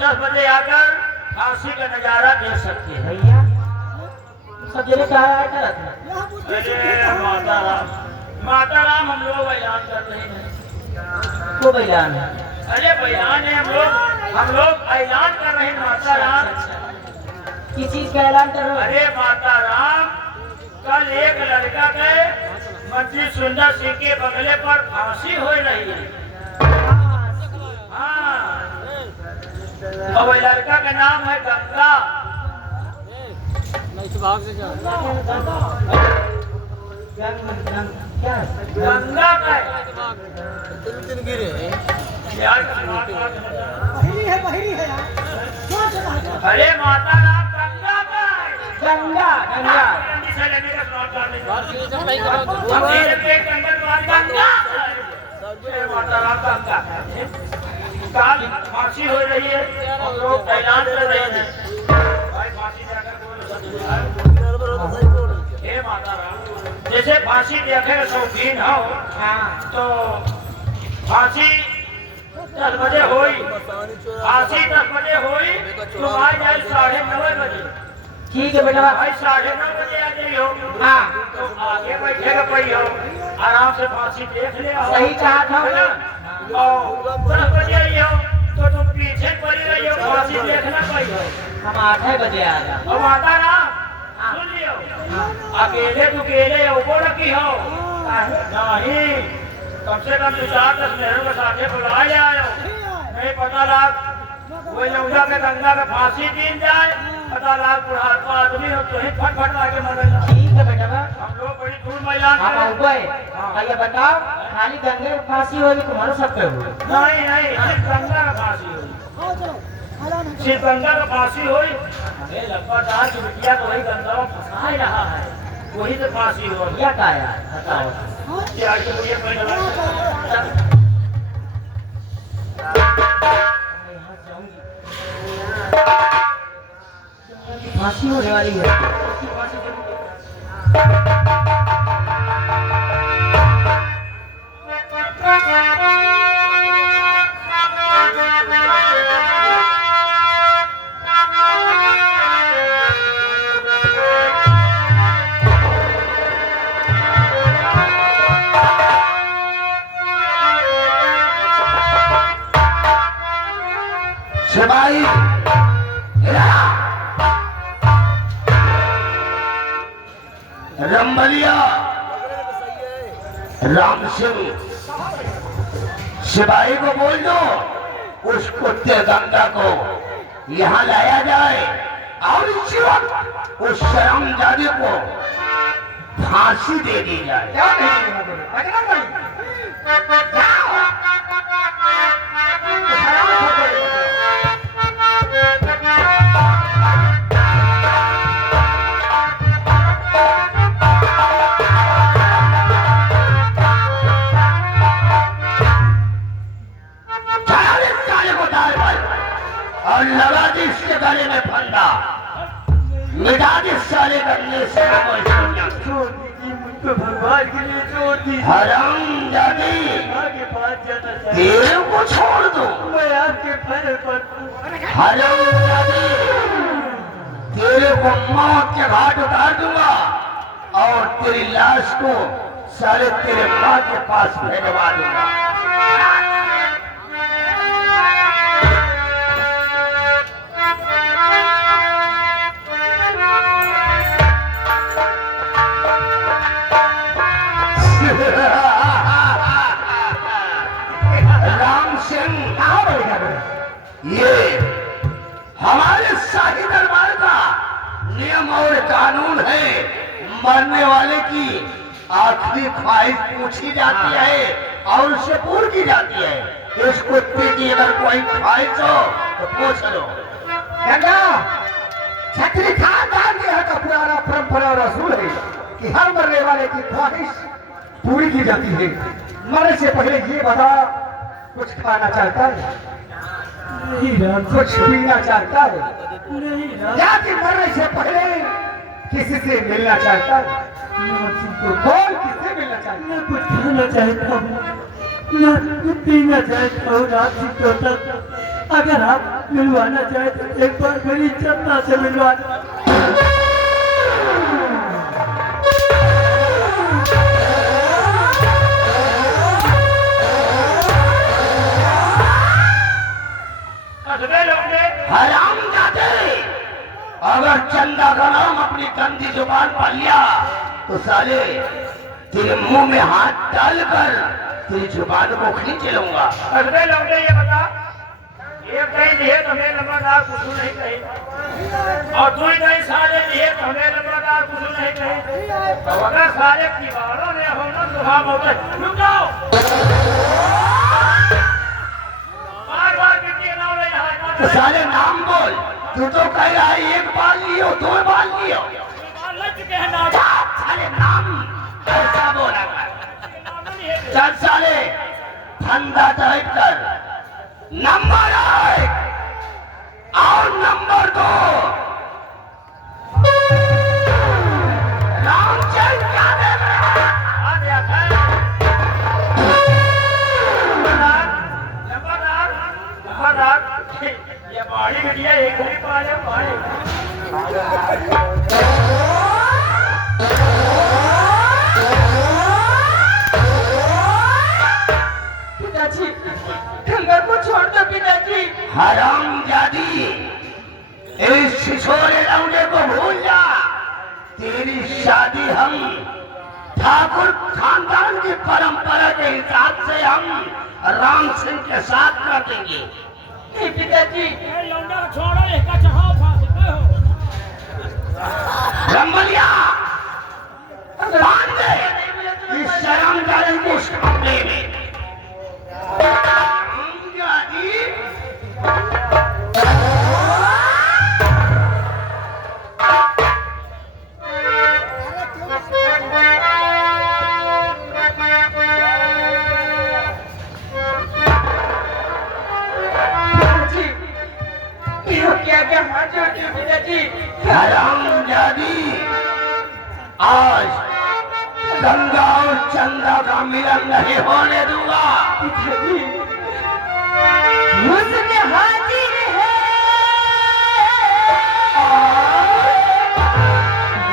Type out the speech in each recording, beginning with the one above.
10 बजे आकर फांसी का नजारा देख सकते हैं। भैया सवेरे क्या आया करत है? अरे माता राम हम लोग ऐलान कर रहे हैं। वो बयान है। अरे बयान है, हम लोग ऐलान कर रहे हैं माता राम। किस चीज का ऐलान कर रहे हो? अरे माता राम, कल एक लड़का गए मंत्री सुंदर सिंह के बंगले पर फांसी हो रही है। हाँ, और वह लड़का का नाम है गंगा। क्या गंगा का है। यार, अरे माता राम, गंगा का है। गंगा गंगा माता राम गंगा काल फांसी हो रही है। हम लोग ऐलान कर रहे हैं भाई फांसी जाकर हे माता राम, जैसे फांसी देखे शौकीन हो तो फांसी 10 बजे हुई। फांसी 10 बजे हुई तो आ जाए 9:30 बजे। ठीक है बेटा। भाई 9:30 बजे आ जाइए हो। हाँ तो आगे बैठेगा कोई हो, आराम से फांसी देख ले। सही कहा था है ना? और 10 बजे आई हो तो तुम पीछे पड़ी रही हो, फांसी देखना कोई हो। हम 8 बजे आ गए। और माता राम सुन लियो, अकेले दुकेले ऊपर की हो नहीं, कम से कम 4-10 मेहरों के साथ बुला जाओ। नहीं पता लाग वही लौटा के गंगा में फांसी दिन जाए, पता लाग बुढ़ापा आदमी हो तो ही फट लाके मरेगा। ठीक है बेटा। हम लोग बड़ी दूर मैदान आप गए ये बताओ, खाली गंगे में फांसी होगी तुम्हारे सब पे हुई? नहीं नहीं, सिर्फ गंगा का फांसी हुई। सिर्फ गंगा का फांसी हुई। अरे लंबादार की बिटिया तो वही गंगा में फंसा ही रहा है, वही तो फांसी हो। या क्या यार बताओ। क्या कि मुझे पहले फांसी होने वाली है। सिपाही रंबलिया राम सिंह, सिपाही को बोल दो उस कुत्ते गंगा को यहाँ लाया जाए और इसी वक्त उस शर्मजादे को फांसी दे दी जाए। और लगा दी इसके गले में फंदा, मिटा दी साले गंदे से भगवान के लिए छोड़ दी। हरामजादी, आगे बात जाना चाहिए। तेरे को छोड़ दो। मैं आपके पैर पर हरामजादी, तेरे को मौत के घाट उतार दूंगा और तेरी लाश को साले तेरे माँ के पास भेजवा दूंगा। राम सिंह, ये हमारे शाही दरबार का नियम और कानून है। मरने वाले की आखिरी ख्वाहिश पूछी जाती है और उससे पूरी की जाती है। इस कुत्ते की अगर कोई ख्वाहिश हो तो पूछ लो। गंगा छत्री खानदान के यहाँ का पुराना परंपरा और असूल है कि हर मरने वाले की ख्वाहिश पूरी की जाती है। मरने से पहले ये बता, कुछ खाना चाहता है? कुछ पीना चाहता है? या कि मरने से पहले किसी से मिलना चाहता है? तो बोल, किससे मिलना चाहता है? मैं कुछ खाना चाहता हूँ, मैं पीना चाहता हूँ। रात को तक अगर आप मिलवाना चाहे तो एक बार मेरी चंदा से मिलवा हरामजादे, अगर चंदा का नाम अपनी गंदी जुबान पर लिया तो साले तेरे मुंह में हाथ डालकर तेरी जुबान को खींच लूंगा। अरे लौटे ये बता, ये कहीं दिए तुम्हें नंबरदार कुछ नहीं कही और तू ही कहीं सारे दिए तुम्हें नंबरदार कुछ नहीं कही। तो अगर सारे दीवारों ने होना सुबह होते रुक जाओ, बार-बार कितनी नाम ले यहाँ तो साले नाम बोल। तू तो कह रहा है एक बार लियो दो बार लियो, लग चुके हैं नाम। साले नाम ऐसा बोला कर। चल साले फंदा टाइप कर, नंबर 1 और नंबर 2 रामचंद्र यादव। आ गया था नंबरदार ये बाड़ी बिटिया एक ही पा जाओ बाड़ी। पिताजी गंगा को छोड़ दो पिताजी। हरामजादी, इस छिछोरे लौंडे को भूल जा। तेरी शादी हम ठाकुर खानदान की परंपरा के हिसाब से हम राम सिंह के साथ कर देंगे। नहीं पिताजी, लौंडा छोड़ो इसका चढ़ाओ फांसी पे हो। रंबलिया बांध दे इस शर्मगारी को उस कमरे में। हरामजादी, क्या क्या हाथ जोड़ती हूँ पिताजी। हरामजादी, आज गंगा और चंदा का मिलन नहीं होने दूंगा। पिताजी उसमें हाजिर है,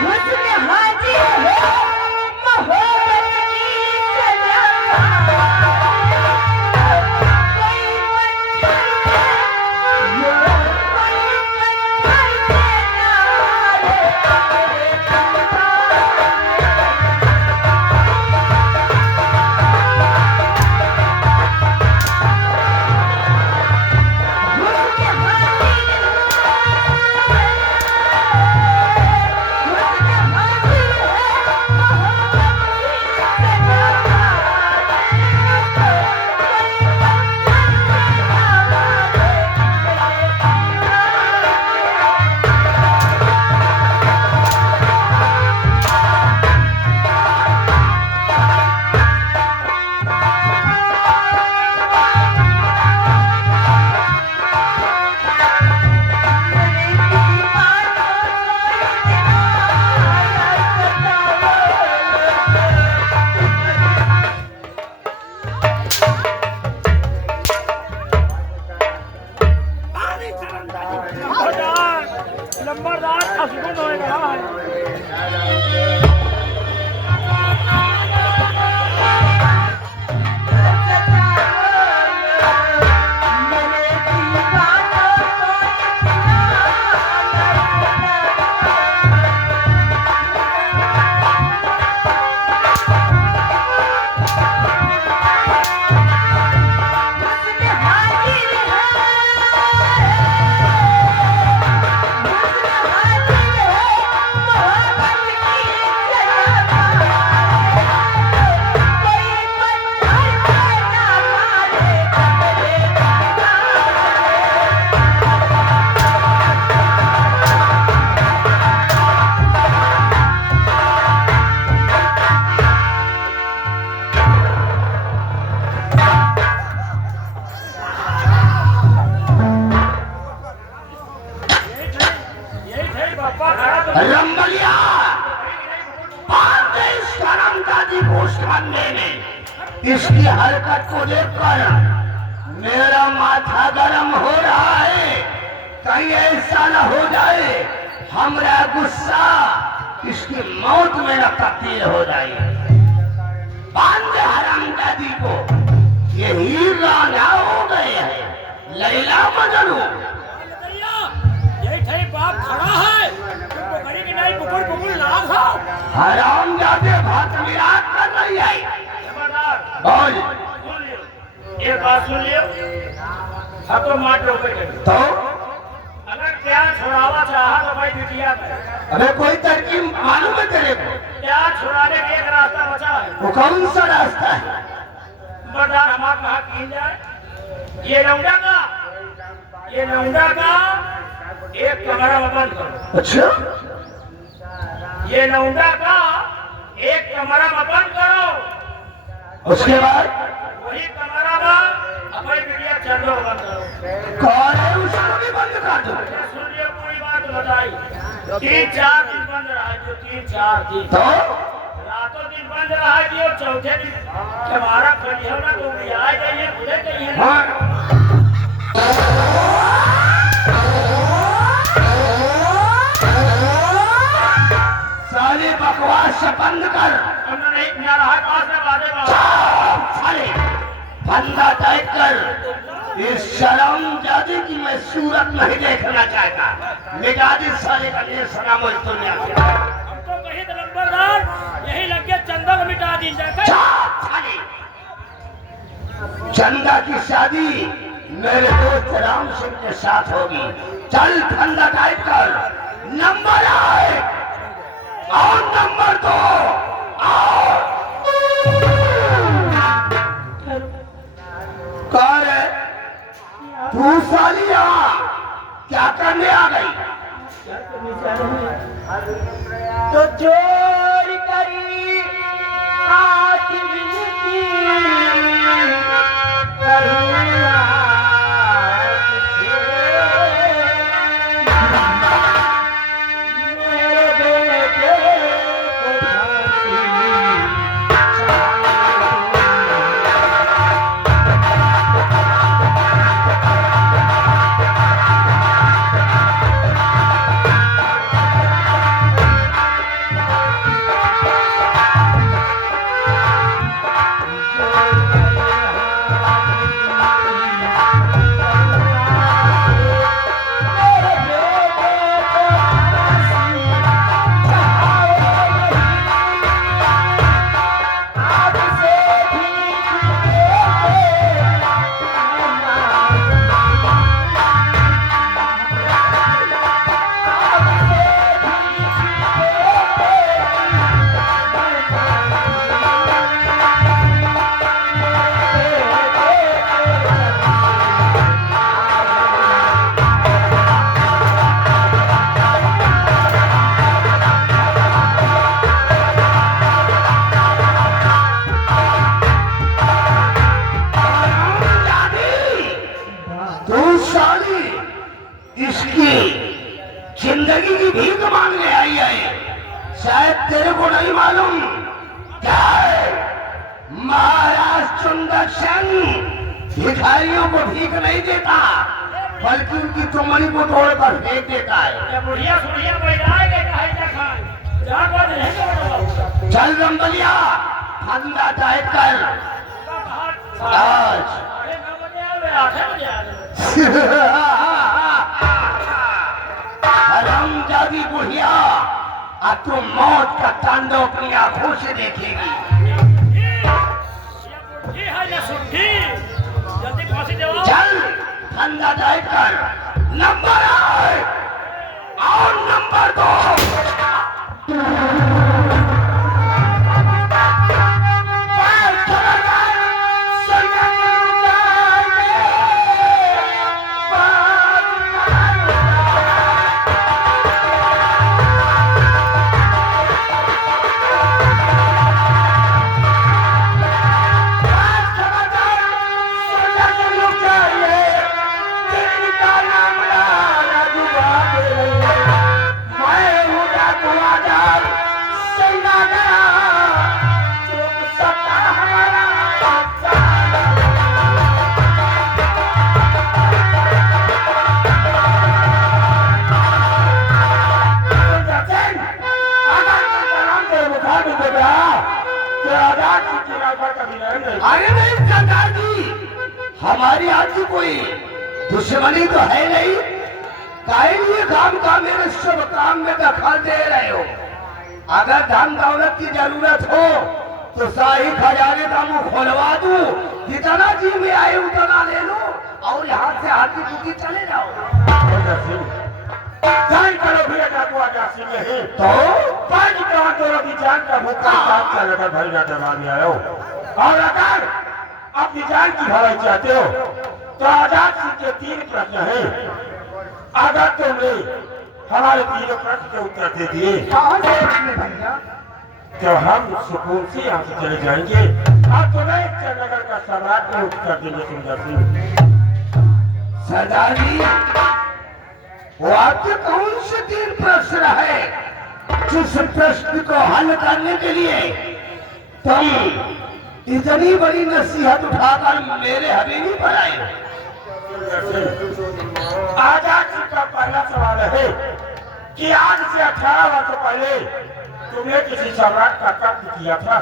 उसमें हाजिर है मोहब्बत की सजा। नंबरदार असगुन हो गया है। रंबलिया, बांध दे इस हरामजादी को उस खाने में। इसकी हरकत को देखकर मेरा माथा गरम हो रहा है, कहीं ऐसा न हो जाए हमरा गुस्सा इसकी मौत में न तब्दील हो जाए। बांध हरामजादी को, ये हीर रांझा हो गए हैं, लैला मजनू। यही थे बाप खड़ा है, तुमको कहीं कि नहीं बुकुल बुकुल ना खाओ। हरामजादे भात मिलाप कर रही है। खबरदार, बोल। सुन लियो, एक बात सुन लियो, अब तो मार डोबे गए। तो अगर क्या छुड़ावा चाहा तो भाई बिटिया में। अबे कोई तरकीब मालूम है तेरे को? क्या छुड़ाने का एक रास्ता बचा है, वो कौन सा रास्ता है? खबरदार हमारा कहा की जाए, ये लौंडा का एक कमरा में बंद करो। अच्छा, ये लौंडा का एक कमरा में बंद करो, उसके बाद वही कमरा में अपनी बिटिया चंदो बंद करो। कौन है उसको भी बंद कर दो। सुन लियो, पूरी बात बताई। 3-4 दिन बंद रहा है, जो 3-4 दिन तो रातों दिन बंद रहा है, जो चौथे दिन हमारा खड़ी ना तो भी आ जाइए, खुले जाइए। हाँ। सारे बकवास से बंद कर। हमने नहीं किया रहा है, पास में बातें बात। साले बंदा टाइप कर। इस शर्मजादी की मैं सूरत नहीं देखना चाहता। मिटा दी साले का ये सलाम और दुनिया से। हमको कहीं तो नंबरदार यही लग गया, चंदा को मिटा दी जाकर। साले चंदा की शादी मेरे दोस्त राम सिंह के साथ होगी। चल धंधा टाइप कर। नंबर 1 और नंबर 2 और कौन है तू? साली यहाँ क्या करने आ गई? तो चोर करी हाथ विनती करुणा मेरे बेटे को फांसी इसकी जिंदगी की भीख मांगने आई है। शायद तेरे को नहीं मालूम क्या है महाराज सुंदर सिंह भिखारियों को भीख नहीं देता, बल्कि उनकी चुमनी को तोड़कर फेंक देता है। बुढ़िया सुढ़िया बैठाए के कहे जा खाए जहाँ पर नहीं करो। चल रंबलिया धंधा टाइप कर आज। 9 बजे आवे, 8 बजे आवे। हरामजादी बुढ़िया, अब तू मौत का तांडव अपनी आंखों से देखेगी। ये है ना सुट्ठी, जल्दी फांसी देवाओ। चल धंधा टाइप कर। नंबर 1 और नंबर 2। मैं हमारी आज कोई दुश्मनी तो है नहीं, काहे लिए काम का मेरे शुभ काम में दखल दे रहे हो? अगर धन दौलत की जरूरत हो तो शाही खजाने का मुंह खोलवा दूं, जितना जी में आए उतना ले लो और यहाँ से हाथी टूटी चले जाओ। जान करो भैया डाकू आजा सिंह है तो पांच दोनों की जान का भूखा साथ का लगा भर जा दबा दिया हो। और अगर अपनी जान की भलाई चाहते हो तो आजाद सिंह के 3 प्रश्न हैं। अगर तुमने हमारे 3 प्रश्न के उत्तर दे दिए कहाँ से इसमें भैया? तो हम सुकून से यहाँ से चले जाएंगे और तुम्हें चंद्रनगर का सम्राट में उत्तर देंगे सुंदर सिंह। सरदार जी, वो आपके कौन से 3 प्रश्न है जिस प्रश्न को हल करने के लिए तुम इतनी बड़ी नसीहत उठाकर मेरे हवेली पर आए? आजाद सिंह का पहला सवाल है कि आज से 18 वर्ष पहले तुमने किसी सम्राट का कत्ल किया था?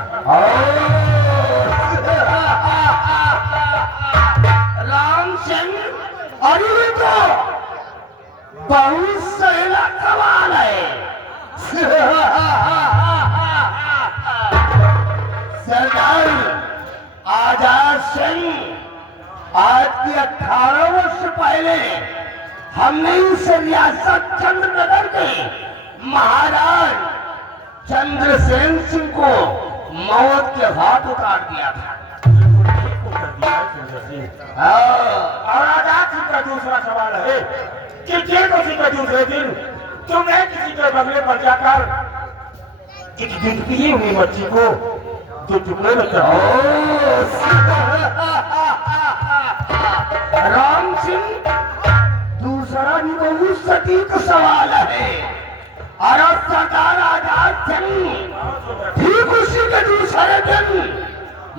राम सिंह, और ये तो बहुत सहेला सवाल है। सरदार आजाद सिंह, आज के 18 वर्ष पहले हमने इस रियासत चंद्रनगर के महाराज चंद्रसेन सिंह को मौत के घाट उतार दिया था। और आजाद सिंह का दूसरा सवाल है कि जेल उसी के दूसरे दिन तुमने किसी के बंगले पर जाकर एक बिकती हुई मच्छी को जो टुकड़े में कर राम सिंह, दूसरा भी बहुत सटीक सवाल है। और सरदार आजाद सिंह, ठीक उसी के दूसरे दिन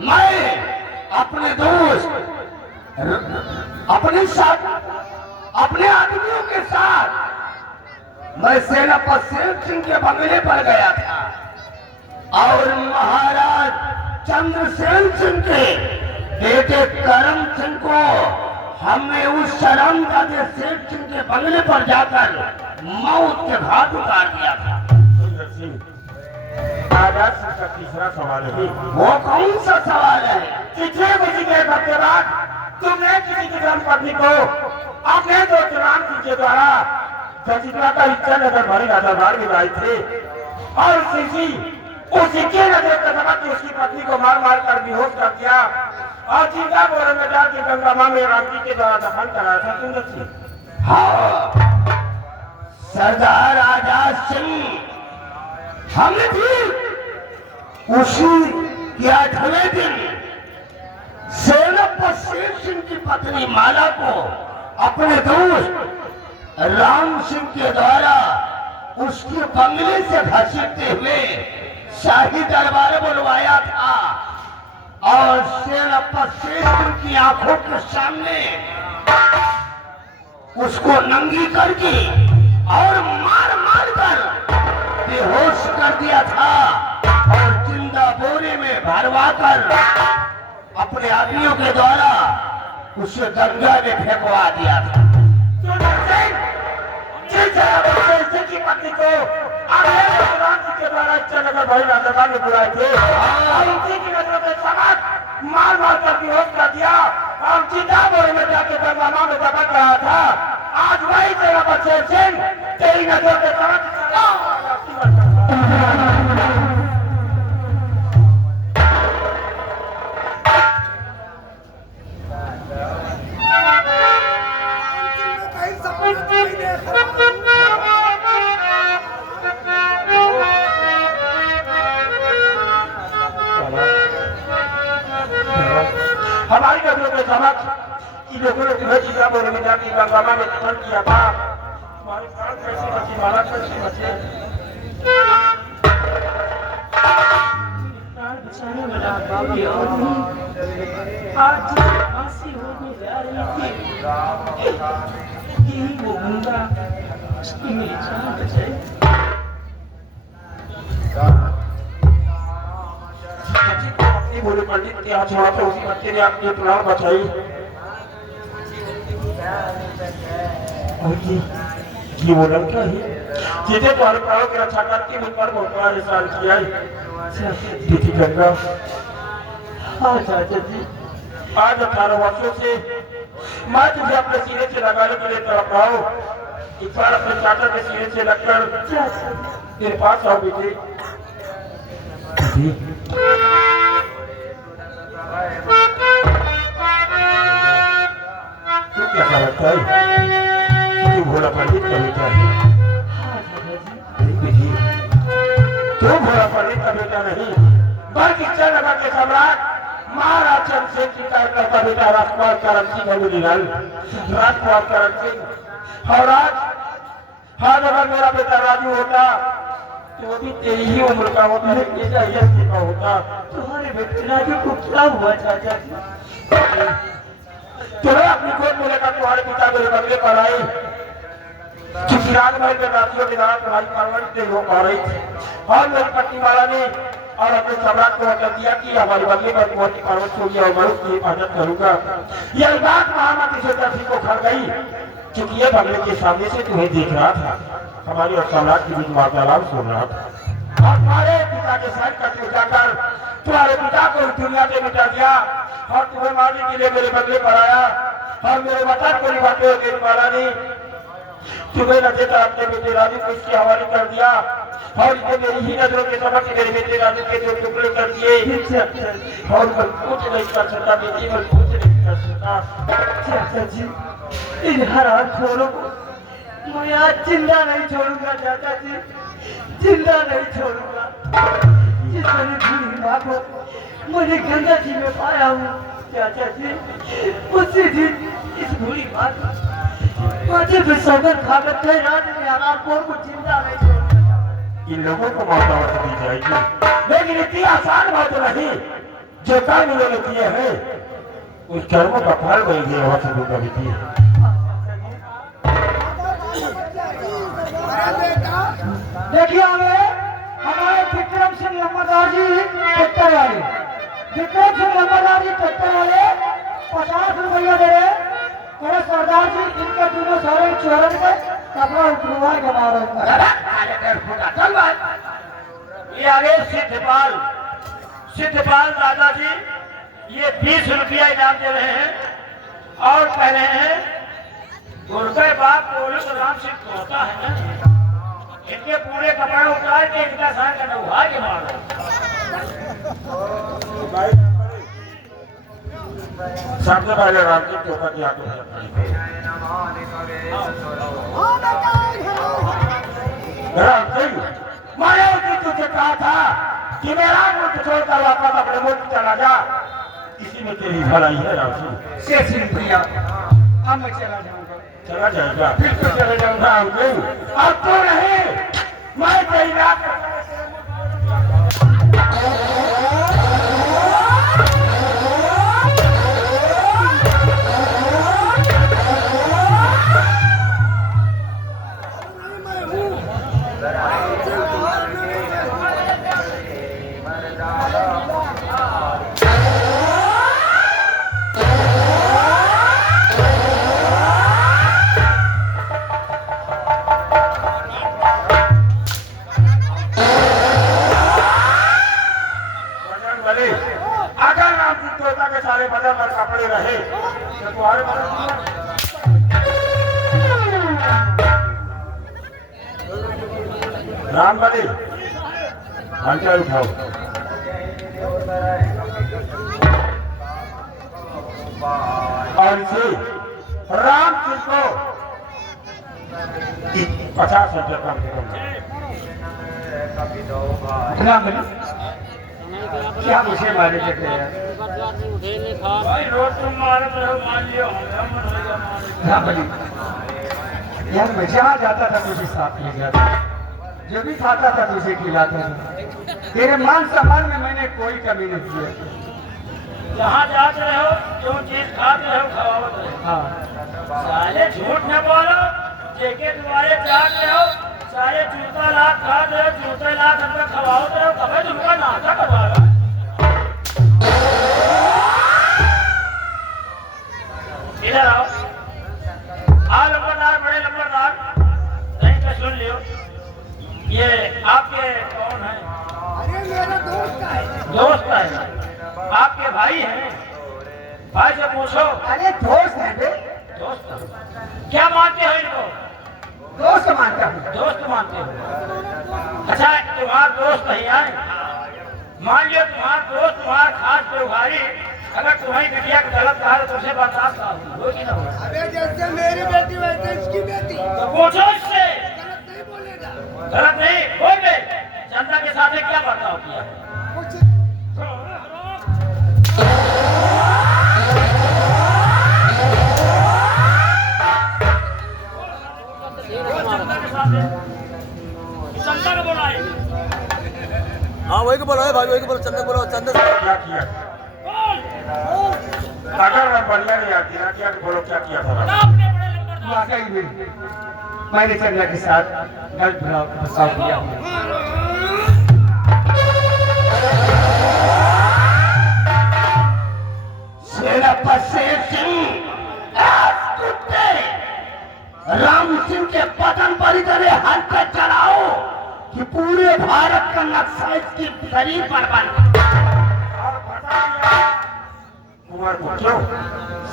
मैं अपने दोस्त अपने साथ अपने आदमियों के साथ मैं सेनापति शेर सिंह के बंगले पर गया था और महाराज चंद्रसेन सिंह के बेटे करम सिंह को हमने उस शरण का सेठ सिंह के बंगले पर जाकर मौत के घाट उतार दिया था। आजाद सिंह का तीसरा सवाल है वो कौन सा सवाल है? कि 6 बजे के वक्त के बाद तुमने किसी की धर्मपत्नी को अपने दो चुनाव के द्वारा जजित्रा का इच्छा नगर भरी दरबार में लाई थे और उसी के नजर के समझ उसकी पत्नी को मार मार कर बेहोश कर दिया और जिंदा बोरे में डाल के गंगा मां में राम जी के द्वारा दफन कराया था सुंदर सिंह। हाँ, सरदार आजाद सिंह, हमने भी उसी के 8वें दिन सेनापति शेर सिंह की पत्नी माला को अपने दोस्त राम सिंह के द्वारा उसके बंगले से घसीटते हुए शाही दरबार बुलवाया था और सेनापति शेर सिंह की आंखों के सामने उसको नंगी करके और मार मार कर बेहोश कर दिया था और जिंदा बोरे में भरवा कर अपने आदमियों के द्वारा उसे गंगा में फेंकवा दिया था। की पत्नी को राम जी के द्वारा चंद्रनगर भरी दरबार में बुलाए थे और उसी की नजरों में समझ मार मार कर बेहोश कर दिया और जिंदा बोरे में जाके गंगा मां में दफन कराया था। आज वही सेनापति शेर सिंह तेरी नजरों के समझ हमारी नजरों के समक्ष कि लोगों ने तुम्हें जिंदा बोरे में जाके गंगा मां में दफन किया था। हमारे प्राण कैसी बची, माला कैसी बची, आज फांसी होने जा रही थी कि वो गंगा मेरी जान बचाए। बोले पंडित के हाथ छोड़ा तो उसी बच्चे ने अपने प्राण बचाई। ये वो लड़का है जिसे तुम्हारे प्राणों की रक्षा करती मुझ पर बहुत बड़ा एहसान किया है। दीदी गंगा, हाँ चाचा जी, आज 18 वर्षों से मैं तुझे अपने सीने से लगाने के लिए तड़प रहा हूँ। इस बार अपने चाचा के सीने से लगकर तेरे पास आओ बेटे। तू क्या समझता है तू भोला पंडित का बेटा है? तू भोला पंडित का बेटा नहीं बल्कि चंद्रनगर के सम्राट महाराज चंद्रशेखर का बेटा राजकुमार करण सिंह अभिलाल, राजकुमार करण सिंह। और आज अगर मेरा बेटा राजू होता तो वो भी तेरी ही उम्र का होता है, तेरा ही का होता। तुम्हारे बेटे राजू को क्या हुआ चाचा जी? तुम्हें अपनी गोद में लेकर तुम्हारे पिता मेरे बंगले पर आए, क्योंकि राजमहल में राशियों के द्वारा तुम्हारी परवरिश नहीं हो पा रही थी। और मेरी पत्नी माला ने और अपने सम्राट को वचन दिया कि हमारे बंगले पर तुम्हारी परवरिश होगी और मैं उसकी हिफाजत करूंगा। यह बात महामती से को खड़ गई, क्योंकि ये बंगले के सामने से तुम्हें देख रहा था, हमारी और सम्राट के बीच वार्तालाप सुन रहा था। और तुम्हारे पिता के साथ कटे जाकर तुम्हारे पिता को इस दुनिया से मिटा दिया और तुम्हें मारने के लिए मेरे बंगले पर आया और मेरे वचन को निभाते हुए मेरी माला ने तुम्हें न देता अपने बेटे राजू को इसके हवाले कर दिया और इसे मेरी ही नजरों के समक्ष मेरे बेटे राजू के 2 टुकड़े कर दिए। और मैं कुछ नहीं कर सकता बेटी, मैं कुछ नहीं कर सकता। चाचा जी, इन हराम खोरों को मैं आज जिंदा नहीं छोड़ूंगा चाचा जी, जिंदा नहीं छोड़ूंगा। जिस मैंने भूली माँ को मुझे गंगा जी में पाया हूँ चाचा जी, उसी दिन इस भूली माँ को मुझे भी सौगंध खाकर कई रात में हराम खोर को जिंदा नहीं छोड़ूंगा। इन लोगों को मौका दी जाएगी, लेकिन इतनी आसान बात नहीं। जो काम इन्होंने किए हैं उस कर्मों का फल वही वहां से दूंगा बेटी। देखिए आगे हमारे विक्रम सिंह लंबरदार जी ट्रैक्टर वाले, विक्रम सिंह लंबरदार जी ट्रैक्टर वाले 50 रुपया दे रहे। अरे सरदार जी, इनके दोनों सारे चोरन के कपड़ा उतरवा के मारो। ये आगे सिद्धपाल दादाजी ये 20 रुपया इनाम दे रहे हैं और कह रहे हैं दुर्गा बाप बोले तो राम सिंह होता है ना, इनके पूरे कपड़े उतार के इनका साथ करना उठा के मारो। सबसे पहले राम सिंह के ऊपर किया राम सिंह माया तुझे कहा था कि मेरा मुल्क छोड़कर वापस अपने मुल्क चला जा, इसी में तेरी भलाई है राम सिंह। शेर सिंह प्रिया, अब मैं चला जाऊंगा। चला जाएगा, बिल्कुल चले जाऊंगा। राम सिंह अब तो नहीं, मैं तेरी रात सारे बदल पर कपड़े रहे तो तुम्हारे राम बली हल्का उठाओ। और इसे राम सिंह को 50 रुपये कम राम बली, क्या मुझे मारे देते हैं? भाई रोज तुम मारे तो मान लियो। राम बली, यार मैं जहाँ जाता था तुझे साथ ले जाता, जो भी खाता था तुझे खिलाता था, तेरे मान सम्मान में मैंने कोई कमी नहीं किया। जहाँ जाते रहो जो चीज खाते रहो खवाओ रहो। हाँ साले झूठ न बोलो, जेके तुम्हारे जाते रहो सारे जूता लाख खाते रहो, जूते लाख हमको खवाओ रहो, कभी तुमका नाता करवाओ। इधर आओ, भाई हैं, भाई से पूछो। अरे दोस्त है बे, दोस्त क्या मानते हो इनको? दोस्त मानता हूँ। दोस्त मानते हो? अच्छा तुम्हारा दोस्त नहीं आए, मान लियो तुम्हारा दोस्त तुम्हारा खास व्यवहारी अगर तुम्हारी बिटिया की गलत कहा तो तुमसे बर्दाश्त हो कि ना हो? अबे जैसे मेरी बेटी वैसे इसकी बेटी। तो पूछो इससे। गलत नहीं बोलेगा। गलत नहीं बोल दे। जनता के साथ क्या बर्ताव किया? कुछ जनता के साथ जनता को बोलाए। हाँ वही को बोलो है भाई, वही को बोलो, चंदन बोलो, चंदन। क्या किया? अगर मैं बढ़िया नहीं आती ना क्या बोलो क्या किया था? आपने बड़े लंबरदार वाकई में मैंने चंद्रा के साथ गलत बर्ताव किया। सेनापति शेर सिंह कुत्ते राम सिंह के पतन पर इतने हद तक चलाओ कि पूरे भारत का नक्शा इसके शरीर पर बन। कुमार को क्यों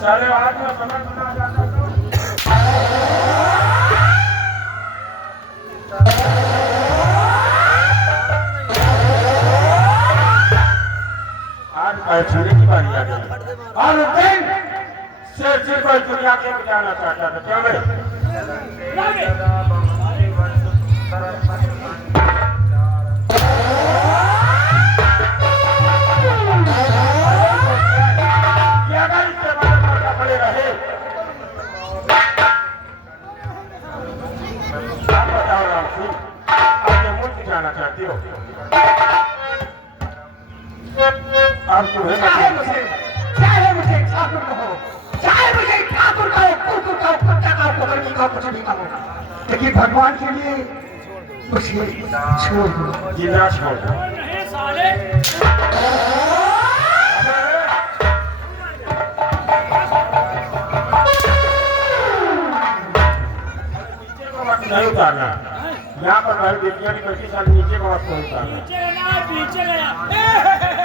सारे आज में समझ में आ जाता आज पैछुरी की बारी आ गई और उस दिन शेर सिंह को दुनिया के बचाना चाहता था क्या मैं क्या अगर इसके बाद करना पड़े रहे आप बताओ राम सिंह आप ये मुल्क जाना चाहते हो आप तुम्हें चाहे मुझे ठाकुर कहो, चाहे मुझे ठाकुर कहो, कुकुर कहो, कुत्ता कहो, पकड़नी कहो, कुछ भी कहो, लेकिन भगवान के लिए मुझे छोड़ दो। जिंदा छोड़ दो नहीं साले। नहीं उतारना यहाँ पर भाई विज्ञान की साल नीचे को आपको उतारना पीछे गया।